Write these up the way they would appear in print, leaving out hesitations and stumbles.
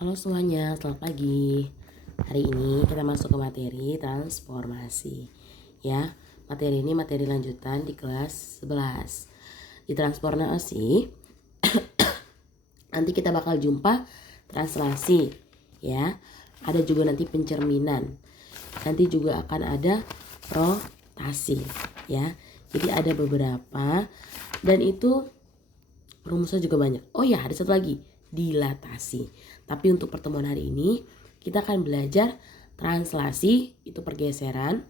Halo semuanya, selamat pagi. Hari ini kita masuk ke materi transformasi. Ya, materi ini materi lanjutan di kelas 11. Di transformasi nanti kita bakal jumpa translasi, ya. Ada juga nanti pencerminan. Nanti juga akan ada rotasi, ya. Jadi ada beberapa dan itu rumusnya juga banyak. Oh ya, ada satu lagi, dilatasi. Tapi untuk pertemuan hari ini kita akan belajar translasi, itu pergeseran.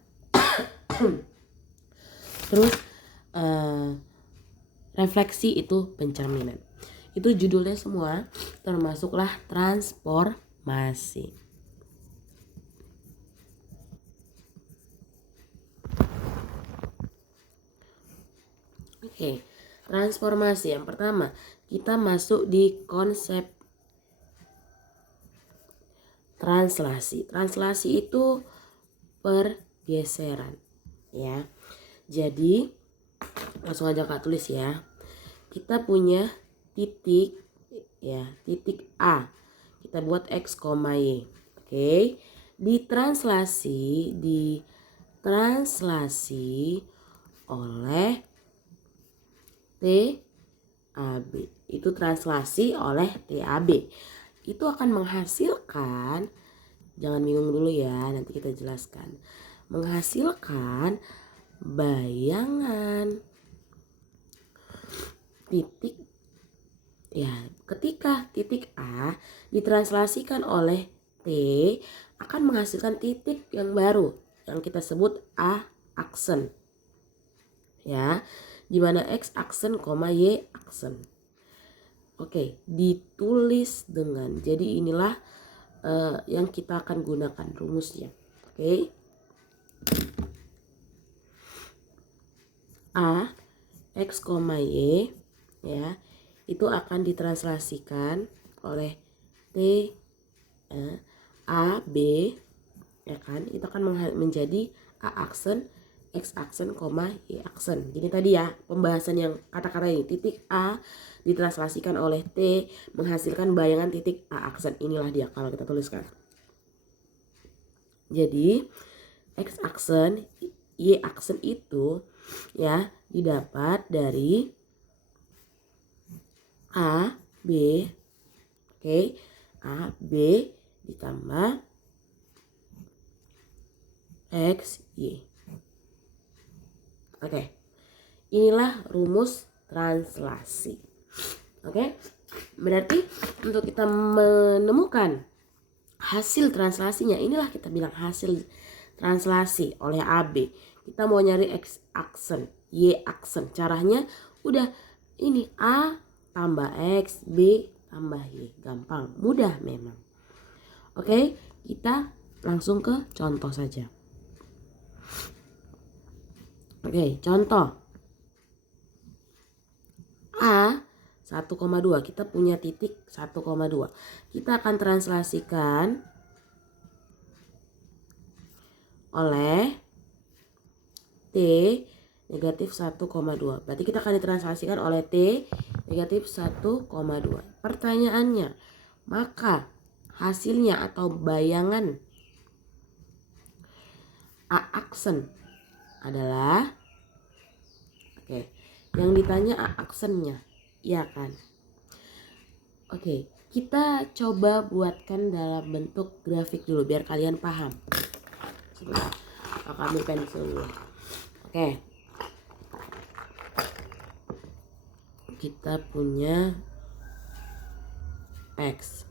Terus refleksi itu pencerminan. Itu judulnya semua termasuklah transformasi. Oke, transformasi yang pertama kita masuk di konsep translasi. Translasi itu pergeseran, ya. Jadi langsung aja Kak tulis ya. Kita punya titik, ya, titik A. Kita buat X, Y. Oke. Ditranslasi oleh TAB. Itu translasi oleh TAB. Itu akan menghasilkan, jangan bingung dulu ya, nanti kita jelaskan. Menghasilkan bayangan titik, ya, ketika titik A ditranslasikan oleh T akan menghasilkan titik yang baru yang kita sebut A aksen, ya, di mana X aksen, Y aksen. Oke, ditulis dengan, jadi inilah yang kita akan gunakan rumusnya. Oke, A X, Y, ya, itu akan ditranslasikan oleh T, A B, ya kan, itu akan menjadi A aksen, X aksen, Y aksen. Jadi tadi ya pembahasan yang kata-kata ini, titik A ditranslasikan oleh T menghasilkan bayangan titik A aksen. Inilah dia kalau kita tuliskan. Jadi X aksen, Y aksen itu ya didapat dari A B, oke, A B ditambah X Y. Oke, inilah rumus translasi. Oke, berarti untuk kita menemukan hasil translasinya, inilah kita bilang hasil translasi oleh AB. Kita mau nyari X aksen, Y aksen. Caranya udah ini, A tambah X, B tambah Y. Gampang, mudah memang. Oke, kita langsung ke contoh saja. Oke, contoh A 1,2, kita punya titik 1,2. Kita akan translasikan oleh T negatif 1,2. Berarti kita akan ditranslasikan oleh T negatif 1,2. Pertanyaannya, maka hasilnya atau bayangan A aksen adalah, oke, yang ditanya A aksennya, ya kan? Oke, kita coba buatkan dalam bentuk grafik dulu biar kalian paham. Sebentar, aku ambil pensil dulu. Oke, kita punya X,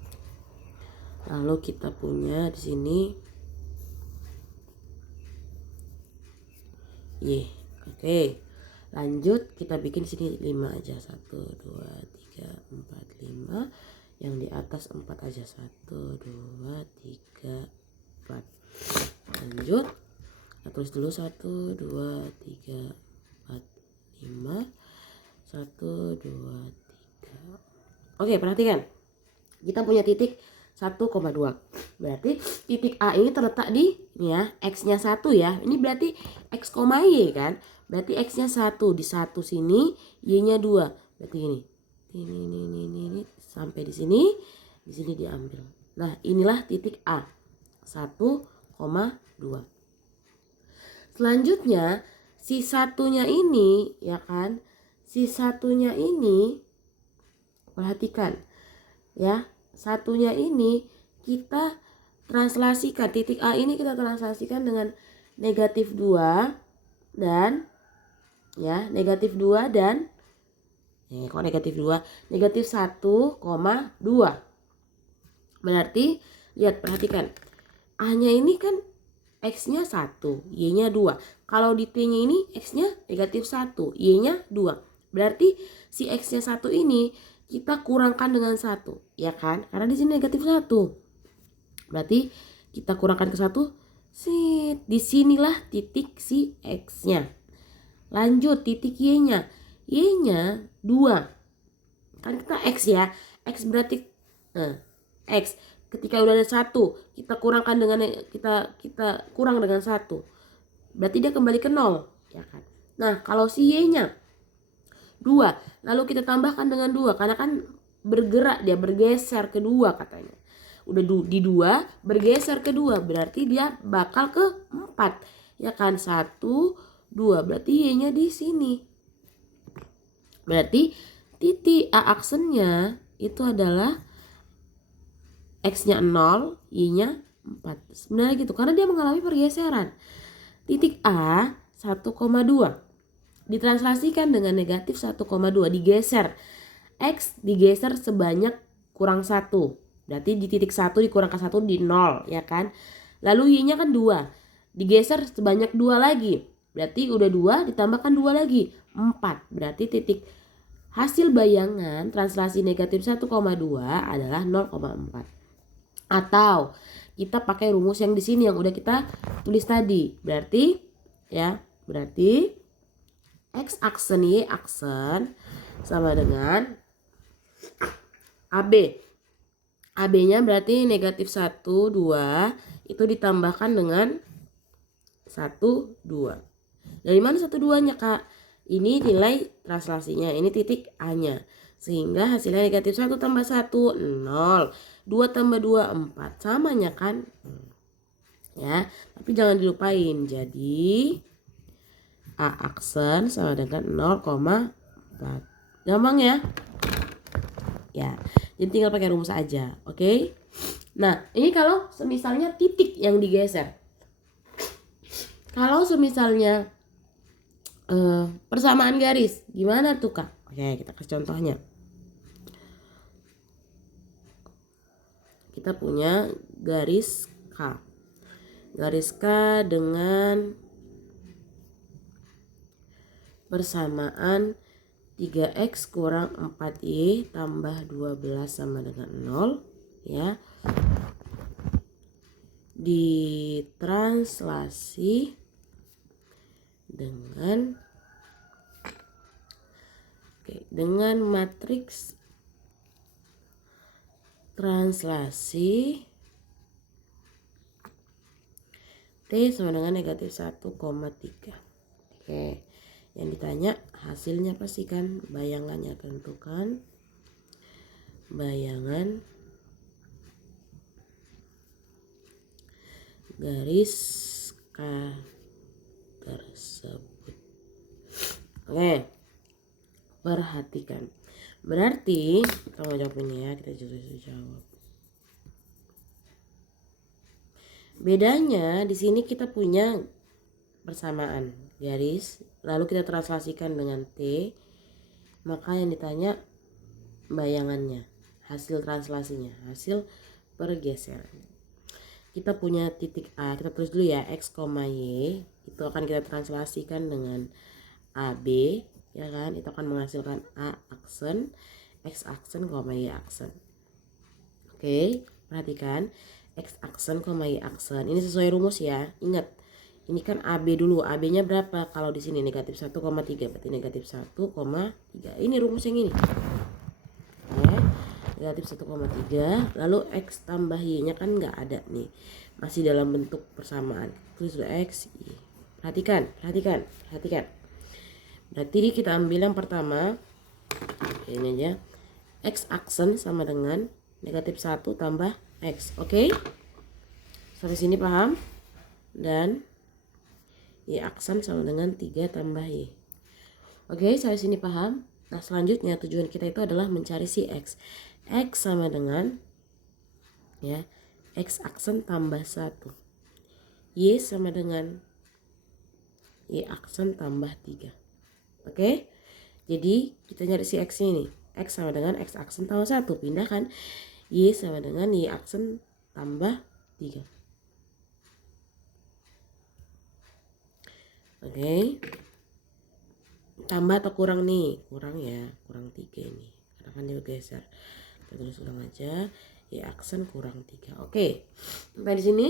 lalu kita punya di sini Y. Oke, lanjut kita bikin di sini 5 aja, 1 2 3 4 5, yang di atas 4 aja, 1 2 3 4. Lanjut kita tulis dulu 1 2 3 4 5, 1 2 3. Oke, perhatikan, kita punya titik 1,2. Berarti titik A ini terletak di ini ya, X-nya 1 ya. Ini berarti X, Y kan. Berarti X-nya 1 di 1 sini, Y-nya 2. Berarti ini. Ini sampai di sini diambil. Nah, inilah titik A, 1,2. Selanjutnya, si satunya ini, ya kan, si satunya ini, perhatikan, ya, satunya ini kita translasikan, titik A ini kita translasikan dengan negatif 2 dan, ya, negatif 2 dan, kok negatif 2? Negatif 1,2. Berarti, lihat, perhatikan, A-nya ini kan X-nya 1, Y-nya 2. Kalau di T-nya ini X-nya negatif 1, Y-nya 2. Berarti si X-nya 1 ini kita kurangkan dengan 1, ya kan? Karena di sini negatif 1. Berarti kita kurangkan ke 1, disinilah titik si X-nya. Lanjut, titik Y-nya. Y-nya 2. Kan kita X ya. X berarti X. Ketika udah ada 1, kita kurangkan dengan kita kurang dengan 1. Berarti dia kembali ke 0, ya kan? Nah, kalau si Y-nya 2, lalu kita tambahkan dengan 2 karena kan bergerak, dia bergeser ke 2 katanya. Udah di 2 bergeser ke 2, berarti dia bakal ke 4. Ya kan? 1, 2, berarti Y-nya di sini. Berarti titik A aksennya itu adalah X-nya 0, Y-nya 4. Sebenarnya gitu, karena dia mengalami pergeseran. Titik A 1,2 ditranslasikan dengan negatif 1,2, digeser. X digeser sebanyak kurang 1. Berarti di titik 1 dikurangkan 1 di 0, ya kan? Lalu Y-nya kan 2. Digeser sebanyak 2 lagi. Berarti udah 2 ditambahkan 2 lagi, 4. Berarti titik hasil bayangan translasi negatif 1,2 adalah 0,4. Atau kita pakai rumus yang di sini yang udah kita tulis tadi. Berarti, ya, berarti X aksen Y aksen sama dengan AB. AB-nya berarti negatif 1, 2 itu ditambahkan dengan 1, 2. Dari mana 1, 2-nya, Kak? Ini nilai translasinya, ini titik A-nya. Sehingga hasilnya negatif 1 tambah 1, 0. 2 tambah 2, 4. Samanya kan? Ya, tapi jangan dilupain. Jadi, A aksen sama dengan 0,4. Gampang ya? Ya, jadi tinggal pakai rumus aja. Oke? Nah, ini kalau semisalnya titik yang digeser. Kalau semisalnya persamaan garis, gimana tuh, Kak? Oke, kita kasih contohnya. Kita punya garis K. Garis K dengan persamaan 3x kurang 4y tambah 12 sama dengan 0, ya. Ditranslasi dengan matriks translasi T sama dengan negatif 1,3. Oke, yang ditanya hasilnya pastikan bayangannya, tentukan bayangan garis K tersebut. Oke, perhatikan. Berarti kita mau jawab ini ya, kita jawab. Bedanya di sini kita punya persamaan garis, lalu kita translasikan dengan T, maka yang ditanya bayangannya, hasil translasinya, hasil pergeseran. Kita punya titik A, kita tulis dulu ya, X, Y, itu akan kita translasikan dengan AB, ya kan? Itu akan menghasilkan A aksen, X aksen, Y aksen. Oke, perhatikan X aksen, Y aksen. Ini sesuai rumus ya. Ingat, ini kan AB dulu. AB-nya berapa? Kalau di sini negatif 1,3, berarti negatif 1,3. Ini rumus yang ini. Negatif 1,3. Lalu X tambah Y-nya kan nggak ada nih. Masih dalam bentuk persamaan. Tulis dulu X, Y. Perhatikan. Berarti kita ambil yang pertama. Ini aja. X aksen sama dengan negatif 1 tambah X. Oke? Sampai sini paham? Dan Y aksen sama dengan 3 tambah Y. Oke, sampai sini paham? Nah, selanjutnya tujuan kita itu adalah mencari si X. X sama dengan ya X aksen tambah 1. Y sama dengan Y aksen tambah 3. Oke? Jadi kita nyari si X ini. X sama dengan X aksen tambah 1. Pindahkan. Y sama dengan Y aksen tambah 3. Oke. Tambah atau kurang nih? Kurang ya. Kurang 3 ini. Karena kan dia bergeser. Kita tulis ulang aja. Y aksen kurang 3. Oke. Sampai di sini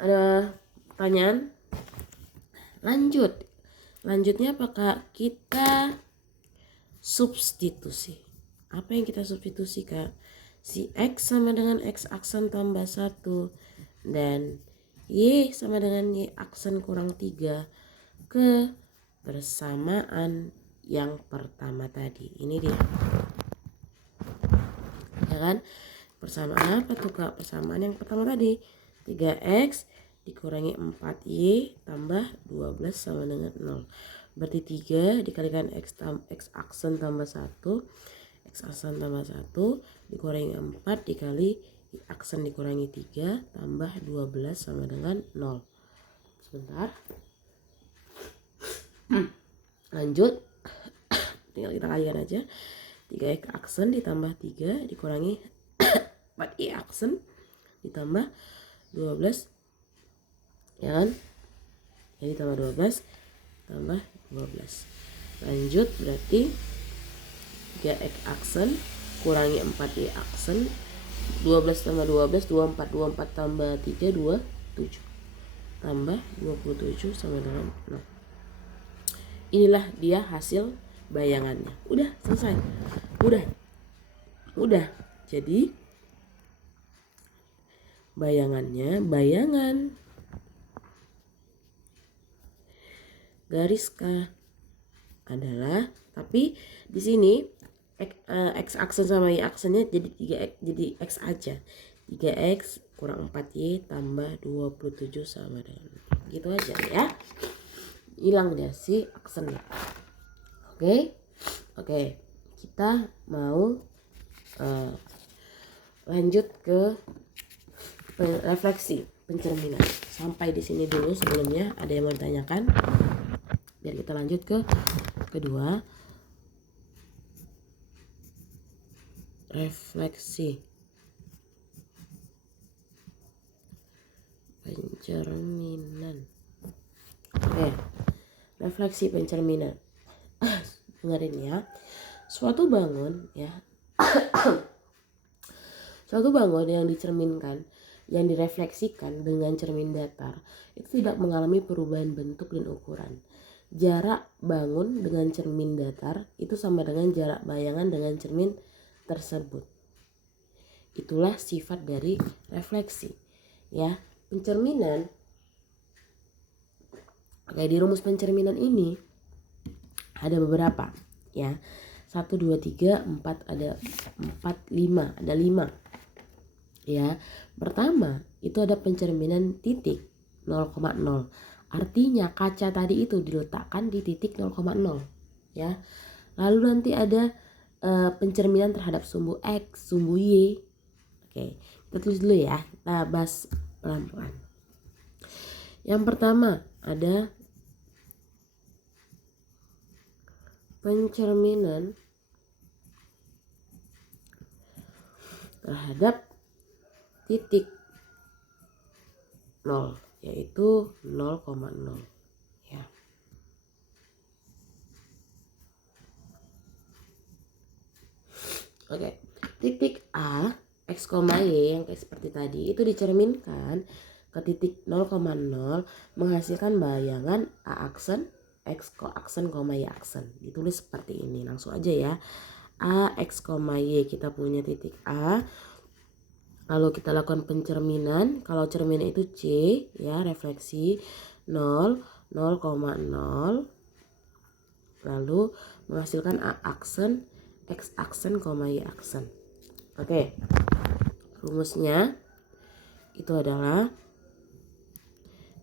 ada pertanyaan. Lanjutnya apakah kita substitusi? Apa yang kita substitusi, Kak? Si X sama dengan X aksen tambah 1 dan Y sama dengan Y aksen kurang 3 ke persamaan yang pertama tadi. Ini dia. Ya kan? Persamaan apa tuh, Kak? Persamaan yang pertama tadi. 3X dikurangi 4Y tambah 12 sama dengan 0. Berarti 3 dikalikan X aksen tambah 1. X aksen tambah 1 dikurangi 4 dikali Y aksen dikurangi 3 tambah 12 sama dengan 0. Sebentar. Lanjut. Tinggal kita kalikan aja. 3X aksen ditambah 3 dikurangi 4Y aksen ditambah 12. Ya kan? Jadi tambah 12 tambah 12. Lanjut berarti 3X aksen kurangi 4Y aksen 12 tambah 12 24 24 tambah 3 27 tambah 27 sama dengan 0. Inilah dia hasil bayangannya. Udah selesai. Udah. Jadi bayangannya bayangan garis K adalah, tapi di sini X aksen sama Y aksennya jadi 3X, jadi X aja. 3X kurang 4Y tambah 27 sama dengan gitu aja ya. Hilang dia si aksennya. Oke. Kita mau lanjut ke refleksi pencerminan. Sampai di sini dulu sebelumnya. Ada yang mau ditanyakan? Biar kita lanjut ke kedua. Refleksi pencerminan. Oke. Refleksi pencerminan. Dengerin ya. Suatu bangun ya. Suatu bangun yang dicerminkan, yang direfleksikan dengan cermin datar itu tidak mengalami perubahan bentuk dan ukuran. Jarak bangun dengan cermin datar itu sama dengan jarak bayangan dengan cermin tersebut. Itulah sifat dari refleksi. Ya, pencerminan. Oke, di rumus pencerminan ini ada beberapa ya. 1 2 3 4 ada 4 5, ada 5. Ya. Pertama, itu ada pencerminan titik 0,0. Artinya kaca tadi itu diletakkan di titik 0,0 ya. Lalu nanti ada pencerminan terhadap sumbu X, sumbu Y. Oke, kita tulis dulu ya. Kita bahas pelan-pelan. Yang pertama ada pencerminan terhadap titik 0, yaitu 0,0 ya. Oke, titik A X, Y yang kayak seperti tadi itu dicerminkan ke titik 0,0 menghasilkan bayangan A aksen X aksen, Y aksen. Ditulis seperti ini, langsung aja ya. A X, Y, kita punya titik A. Lalu kita lakukan pencerminan. Kalau cerminan itu C ya, refleksi 0, 0,0. Lalu menghasilkan A aksen X aksen, Y aksen. Oke, rumusnya itu adalah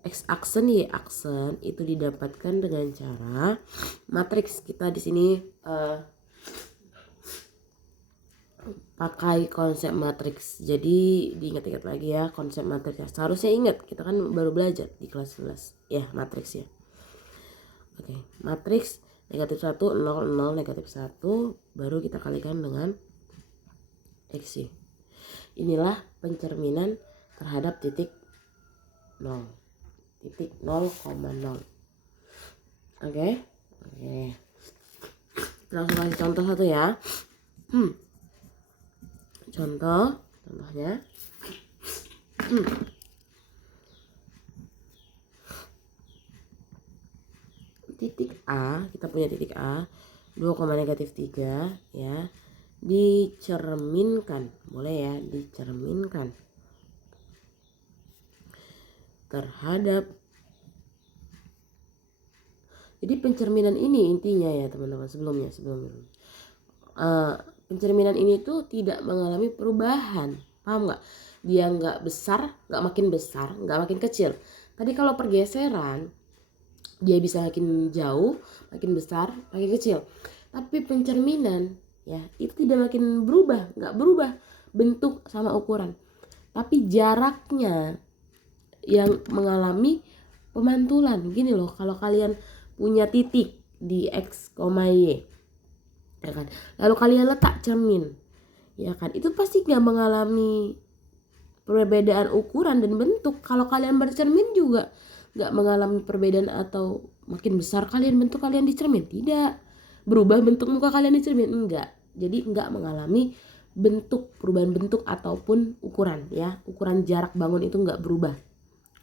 X aksen Y aksen itu didapatkan dengan cara matriks. Kita di sini pakai konsep matriks. Jadi diingat-ingat lagi ya konsep matriks. Seharusnya ingat, kita kan baru belajar di kelas 11 ya matriks ya. Oke, matriks negatif 1, 0, 0, negatif 1 baru kita kalikan dengan X. Inilah pencerminan terhadap titik 0. Titik 0,0. Oke. Langsung kasih contoh satu ya. Contohnya titik A, kita punya titik A 2,-3 ya, dicerminkan, boleh ya, dicerminkan terhadap. Jadi pencerminan ini intinya ya teman-teman, sebelumnya pencerminan ini tuh tidak mengalami perubahan, paham nggak? Dia nggak besar, nggak makin besar, nggak makin kecil. Tadi kalau pergeseran dia bisa makin jauh, makin besar, makin kecil. Tapi pencerminan ya itu tidak makin berubah, nggak berubah bentuk sama ukuran. Tapi jaraknya yang mengalami pemantulan. Gini loh, kalau kalian punya titik di X, Y, ya kan, lalu kalian letak cermin, ya kan, itu pasti nggak mengalami perbedaan ukuran dan bentuk. Kalau kalian bercermin juga nggak mengalami perbedaan atau makin besar kalian bentuk kalian di cermin, tidak berubah bentuk muka kalian di cermin, enggak. Jadi nggak mengalami perubahan bentuk ataupun ukuran ya, ukuran jarak bangun itu nggak berubah.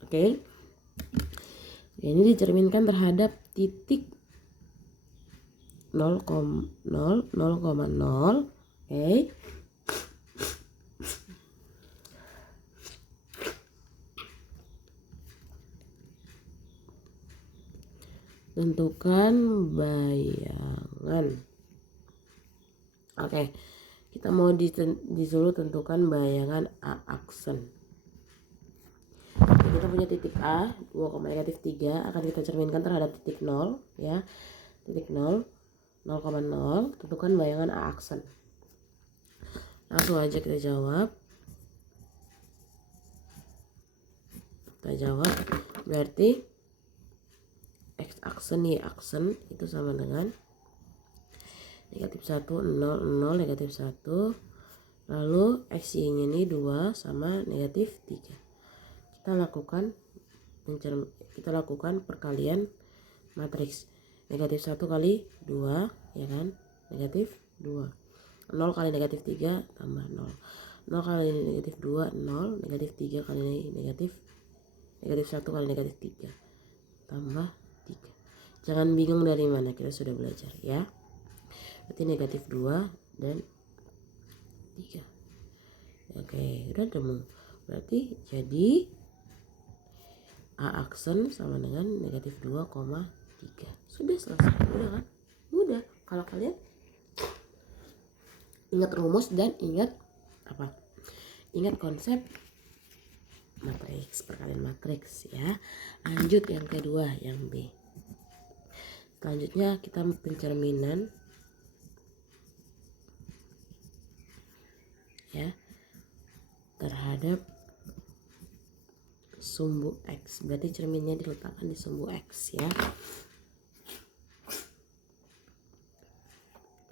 Oke. Ini dicerminkan terhadap titik 0,0. Oke. Tentukan bayangan. Oke. Kita mau disuruh tentukan bayangan A aksen. Kita punya titik A 2,-3 akan kita cerminkan terhadap titik 0 ya. Titik 0, 0,0, tentukan bayangan A aksen. Langsung aja kita jawab. Berarti X aksen Y aksen itu sama dengan negatif 1, 0, 0, negatif 1. Lalu X Y nya ini 2 sama negatif 3. Kita lakukan perkalian matriks. Negatif 1 kali 2 ya kan, negatif 2. 0 kali negatif 3 tambah 0. 0 kali negatif 2 0, negatif 3 kali negatif 1 kali negatif 3 tambah 3. Jangan bingung dari mana, kita sudah belajar ya. Berarti negatif 2 dan 3. Oke, udah temu. Berarti jadi A aksen sama dengan negatif 2,3. Sudah selesai, udah kan? Mudah. Kalau kalian ingat rumus dan ingat apa? Ingat konsep matriks, perkalian matriks ya. Lanjut yang kedua, yang B. Selanjutnya kita pencerminan ya terhadap sumbu X. Berarti cerminnya diletakkan di sumbu X ya.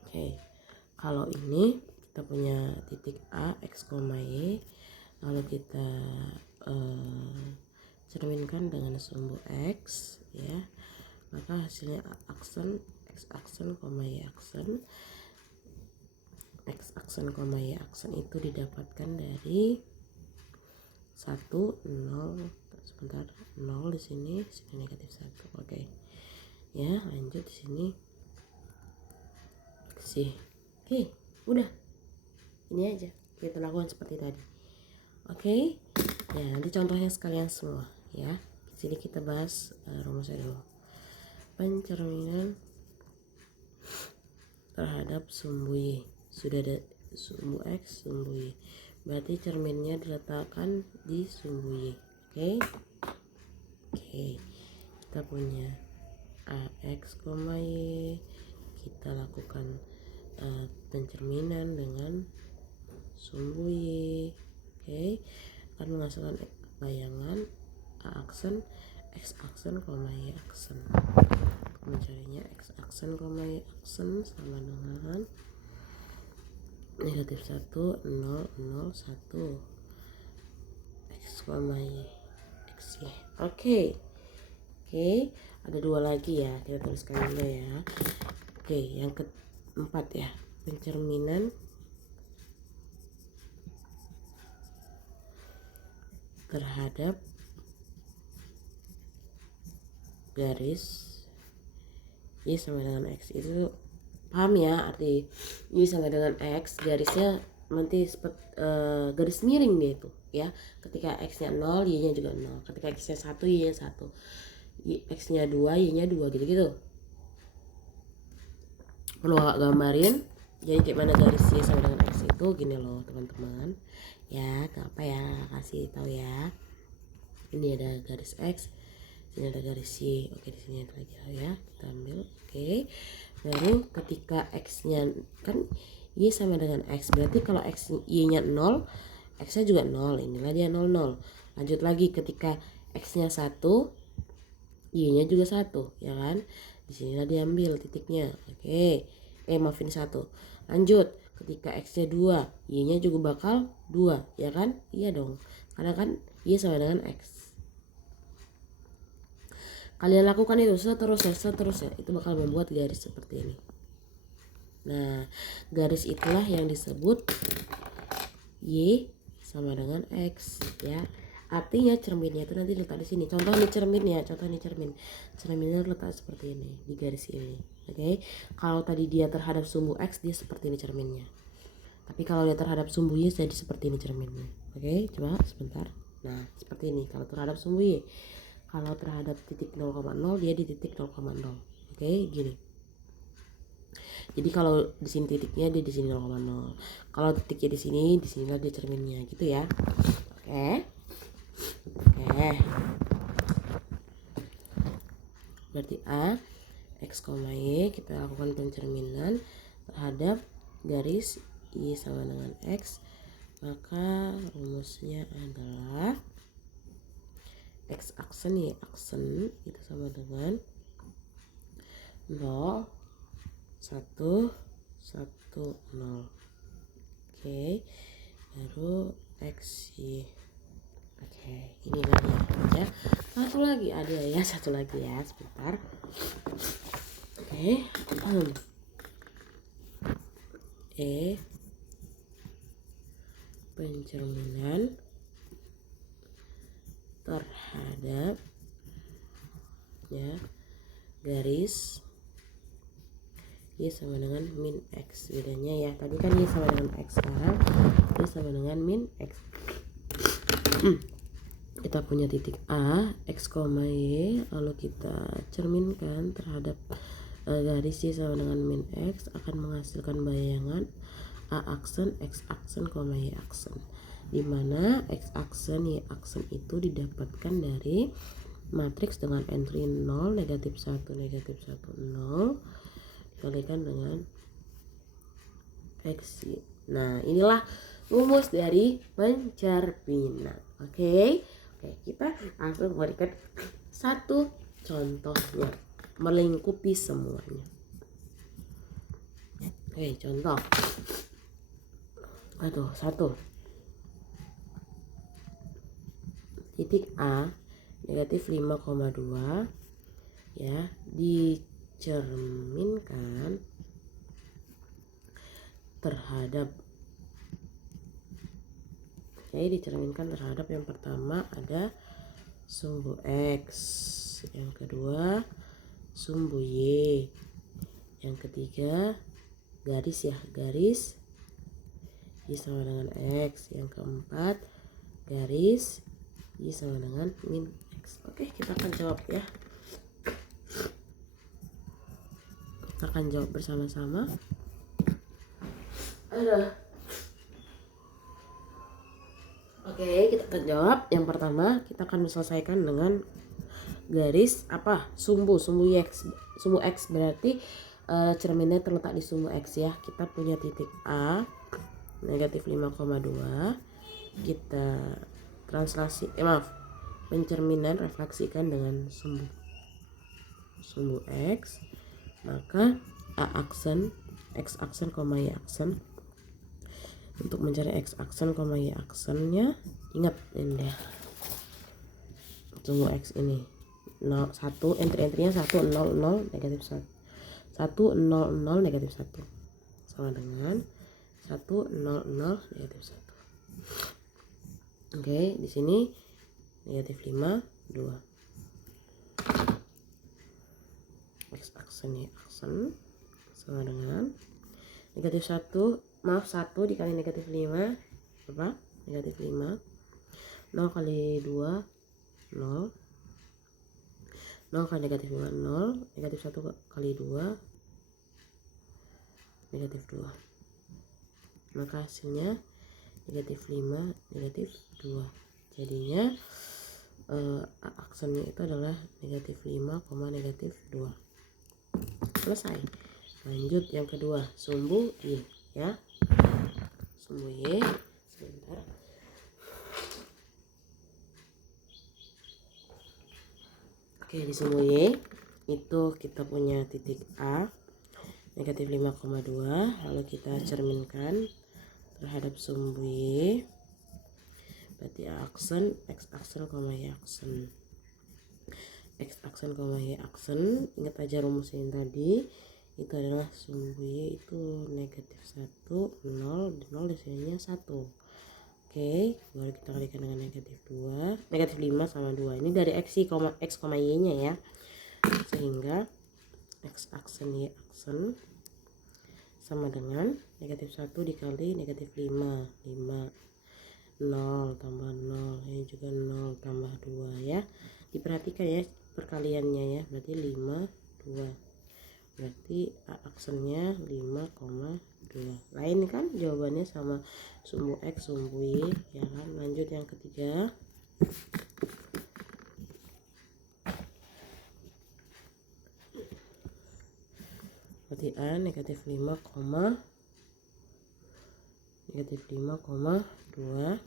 Oke. Kalau ini kita punya titik A X, Y, lalu kita cerminkan dengan sumbu X ya. Maka hasilnya aksen X aksen, Y aksen. X aksen, Y aksen itu didapatkan dari 1, 0, sebentar, 0 di sini negatif 1. Oke. Ya, lanjut di sini. Oke, udah. Ini aja kita lakukan seperti tadi. Oke. Ya, nanti contohnya sekalian semua ya. Di sini kita bahas rumusnya dulu. Pencerminan terhadap sumbu Y. Sudah ada sumbu X, sumbu Y. Berarti cerminnya diletakkan di sumbu Y. Oke. Kita punya AX, Y. Kita lakukan pencerminan dengan sumbu Y. Akan menghasilkan bayangan A aksen, X aksen, Y aksen. Mencarinya X aksen, Y aksen sama dengan negatif 1, 0, 0, 1 X, Y, X, Y. Oke, ada dua lagi ya, kita tuliskan dulu ya. Yang keempat ya, pencerminan terhadap garis Y sama dengan X. Itu paham ya, arti Y sama dengan X, garisnya nanti garis miring dia itu ya. Ketika X nya 0, Y nya juga 0. Ketika X nya 1, Y nya 1, X nya 2, Y nya 2, gitu-gitu. Perlu gambarin. Jadi kayak mana garis Y sama dengan X itu gini loh teman-teman ya. Gak apa ya, kasih tahu ya. Ini ada garis X, sini ada garis Y. Oke, di sini ada lagi ya, kita ambil. Baru ketika X nya kan Y sama dengan X, berarti kalau Y nya 0, X nya juga 0. Inilah dia 0, 0. Lanjut lagi, ketika X nya 1, Y nya juga 1 ya kan. Disinilah diambil titiknya. Maafin 1. Lanjut, ketika X nya 2, Y nya juga bakal 2 ya kan. Iya dong, karena kan Y sama dengan X. Kalian lakukan itu seterusnya, itu bakal membuat garis seperti ini. Nah, garis itulah yang disebut Y sama dengan X ya. Artinya cerminnya itu nanti letak di sini. Contoh nih cerminnya, cerminnya letak seperti ini di garis ini. Kalau tadi dia terhadap sumbu X, dia seperti ini cerminnya. Tapi kalau dia terhadap sumbu Y, jadi seperti ini cerminnya. Coba sebentar. Nah, seperti ini kalau terhadap sumbu Y. Kalau terhadap titik 0,0, dia di titik 0,0. Gini. Jadi kalau di sini titiknya, dia di sini 0,0. Kalau titiknya di sinilah dia cerminnya gitu ya. Berarti A, X, Y, kita lakukan pencerminan terhadap garis Y sama dengan X. Maka rumusnya adalah X aksen, Y aksen itu sama dengan 0, 1, 1, 0. Baru X, Y. Ini lagi ya. Satu lagi ya, sebentar. Pencerminan terhadap ya garis Y sama dengan min X. Bedanya ya, tadi kan Y sama dengan X, sekarang Y sama dengan min X. Kita punya titik A, X, Y, lalu kita cerminkan terhadap garis Y sama dengan min X, akan menghasilkan bayangan A aksen, X aksen, Y aksen, dimana X aksen, Y aksen itu didapatkan dari matriks dengan entry 0, negatif 1, negatif 1, 0 dikalikan dengan X, Y. Nah, inilah rumus dari pencerminan. Kita langsung berikan satu contohnya, melingkupi semuanya. Contoh. Satu. Titik A negatif 5,2 ya, dicerminkan terhadap yang pertama ada sumbu X, yang kedua sumbu Y, yang ketiga garis Y sama dengan X, yang keempat garis Y sama dengan min X. Kita akan jawab ya. Kita akan jawab bersama-sama. Oke, kita jawab. Yang pertama kita akan selesaikan dengan garis apa? Sumbu X. Sumbu X berarti cerminnya terletak di sumbu X ya. Kita punya titik A negatif 5,2. Kita translasi pencerminan refleksikan dengan sumbu X, maka A aksen, X aksen, Y aksen. Untuk mencari X aksen, Y aksennya, ingat ini deh, sumbu X ini 1, entry-nya 1, 0, 0, negatif 1, 1, 0, 0, negatif 1 sama dengan 1, 0, 0, negatif 1. Oke, di sini negatif 5, 2. X aksen, Y aksen sama dengan negatif 1, 1 dikali negatif 5 apa? Negatif 5. 0 kali 2 0. 0 kali negatif 5 0. Negatif 1 kali 2 negatif 2. Maka hasilnya negatif 5 negatif 2. Jadinya aksennya itu adalah negatif 5, negatif 2. Selesai. Lanjut yang kedua, sumbu Y ya. Sumbu Y sebentar. Oke, di sumbu Y itu kita punya titik A negatif 5,2, lalu kita cerminkan terhadap sumbu Y. Berarti A aksen, X aksen, Y aksen. X aksen, Y aksen, ingat aja rumusnya yang tadi. Itu adalah sumbu Y itu negatif 1, 0, 0 disininya 1. Oke, baru kita kalikan dengan negatif 2, negatif 5 sama 2. Ini dari X, Y nya ya. Sehingga X aksen, Y aksen sama dengan negatif 1 dikali negatif 5, 0 tambah 0, ini juga 0 tambah 2 ya. Diperhatikan ya perkaliannya ya, berarti 5, 2. Berarti A aksennya 5,2. Lain kan jawabannya sama sumbu X, sumbu Y ya kan. Lanjut yang ketiga. Berarti A negatif 5, negatif 5,2.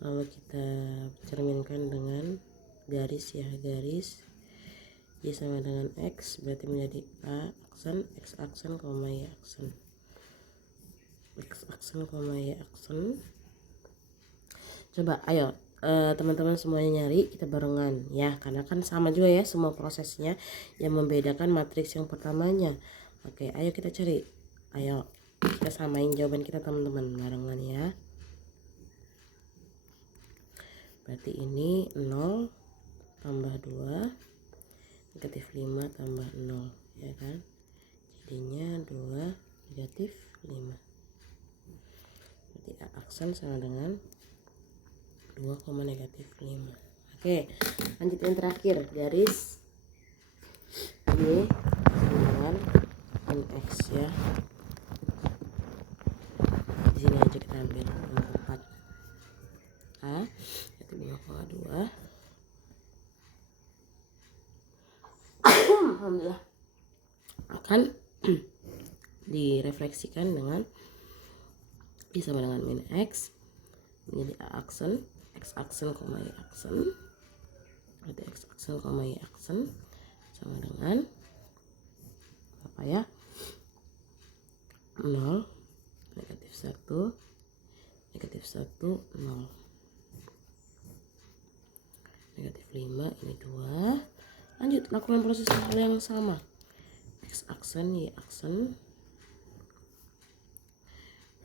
Lalu kita cerminkan dengan garis ya, garis Y sama dengan X, berarti menjadi A aksen, X aksen, Y aksen. X aksen, Y aksen. Coba ayo teman-teman semuanya nyari, kita barengan ya, karena kan sama juga ya semua prosesnya. Yang membedakan matriks yang pertamanya. Oke, ayo kita cari. Ayo kita samain jawaban kita teman-teman barengan ya. Berarti ini 0 tambah 2 negatif 5 tambah 0 ya kan, jadinya 2 negatif 5. Berarti A aksen sama dengan 2, negatif 5. Oke, lanjut yang terakhir, garis Y dengan NX ya. Di sini aja kita ambil 4 A itu 5,2. Alhamdulillah akan direfleksikan dengan Y sama dengan min X menjadi A aksen, X aksen, Y aksen. Berarti X aksen, Y aksen sama dengan apa ya, 0 negatif 1 negatif 1 0 negatif 5, ini 2. Lanjut lakukan proses hal yang sama, X aksen, Y aksen.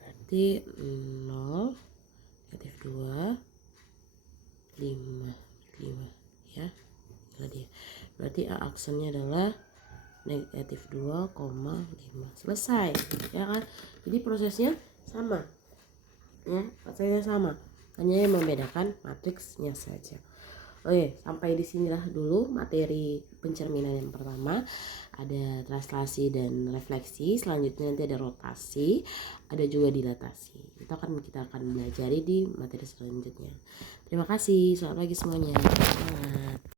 Berarti 0 negatif 2 5 ya. Dia berarti A aksennya adalah negatif 2,5. Selesai ya kan. Jadi prosesnya sama ya, prosesnya sama, hanya yang membedakan matriksnya saja. Oke, sampai di sinilah dulu materi pencerminan yang pertama. Ada translasi dan refleksi, selanjutnya nanti ada rotasi, ada juga dilatasi. Itu kita akan belajar di materi selanjutnya. Terima kasih, selamat pagi semuanya. Semangat.